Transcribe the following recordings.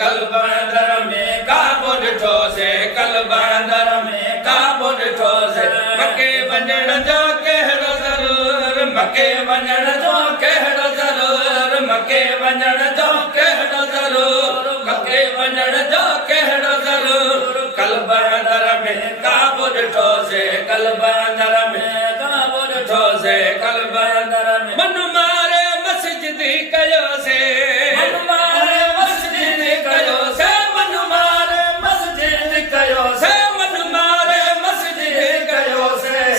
कल्ब अंदर में काबो ॾिठो से कल्ब अंदर में काबो ॾिठो से मके वञण जो कहिड़ो ज़रूर मके वञण जो कहिड़ो ज़रूर मके वञण जो कहिड़ो ज़रूर मके वञण जो कहिड़ो ज़रूर कल्ब अंदर में काबो ॾिठो से कल्ब अंदर में काबो ॾिठो से कल्ब अंदर में मन मारे मस्जिद कयो से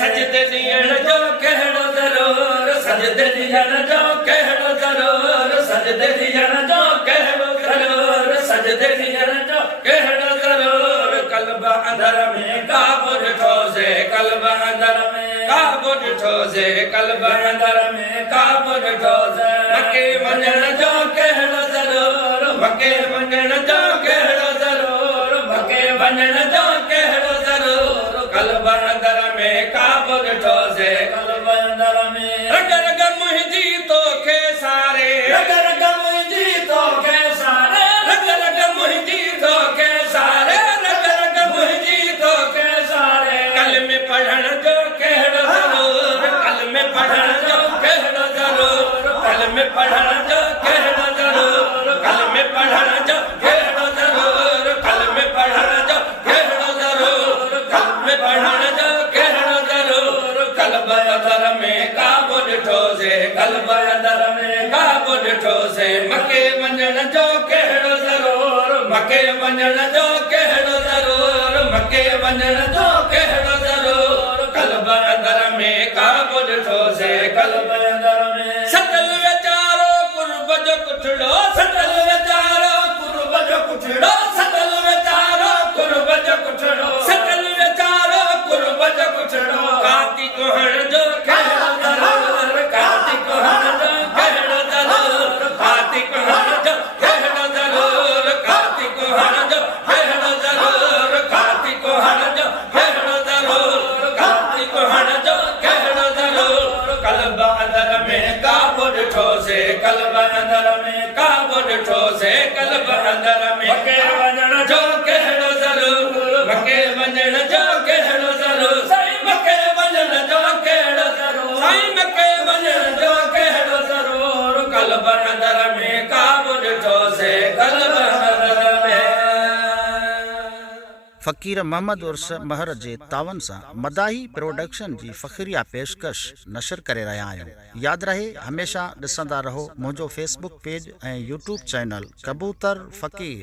सजदे ॾियण जो कहिड़ो ज़रूर सजदे ॾियण जो कहिड़ो ज़रूर सजदे ॾियण जो कहिड़ो ज़रूर कल्ब अंदर में काबो ॾिठो से कल्ब अंदर में काबो ॾिठो से कल्ब अंदर में काबो ॾिठो से मके वञण जो कहिड़ो ज़रूर मके वञण जो कहिड़ो ज़रूर मके वञण जो कहिड़ो ज़रूर कल्ब अंदर में काबो ॾिठो से कल्ब अंदर में रग रग मुंहिंजी तोखे सारे रग रग मुंहिंजी तोखे सारे रग रग मुंहिंजी तोखे सारे रग रग मुंहिंजी तोखे सारे कलमे पढ़ण जो कहिड़ो ज़रूर कलमे पढ़ण जो कहिड़ो ज़रूर कलमे पढ़ण जो कहिड़ो ज़रूर कलमे पढ़ण जो कहिड़ो ज़रूर कलमे पढ़ण जो कहिड़ो ज़रूर कलमे पढ़ण जो कहिड़ो ज़रूर कल्ब अंदर में काबो ॾिठो से कल्ब अंदर में काबो ॾिठो से मके वञण जो कहिड़ो ज़रूर मके वञण जो कहिड़ो ज़रूर मके वञण जो कहिड़ो ज़रूर कल्ब अंदर में काबो ॾिठो से कल्ब अंदर में सटल वीचारो कुर्ब जो कुठड़ो सटल वीचारो कुर्ब जो कुठड़ो सटल वीचारो कुर्ब जो कुठड़ो सटल वीचारो कुर्ब जो कुठड़ो काती कोहण जो कहिड़ो ज़रूर काती कोहण जो कहिड़ो ज़रूर काती कोहण जो कहिड़ो ज़रूर काती कोहण जो कहिड़ो ज़रूर काती कोहण जो कहिड़ो ज़रूर काती कोहण जो कहिड़ो ज़रूर कल्ब अंदर में काबो ॾिठो से कल्ब अंदर में काबो ॾिठो से कल्ब अंदर में मके वञण जो कहिड़ो ज़रूर मके वञण जो कहिड़ो ज़रूर साईं मके वञण जो कहिड़ो ज़रूर साईं मके वञण जो कहिड़ो ज़रूर कल्ब अंदर में काबो ॾिठो से कल्ब अंदर में फ़क़ीर मोहम्मद उर्स महर जे तावन सां मदाही प्रोडक्शन जी फ़ख़्रिया पेशकश नशर करे रहिया आहियूं। यादि रहे हमेशह ॾिसंदा रहो मुंहिंजो फेसबुक पेज ऐं यूट्यूब चैनल कबूतर फ़क़ीर।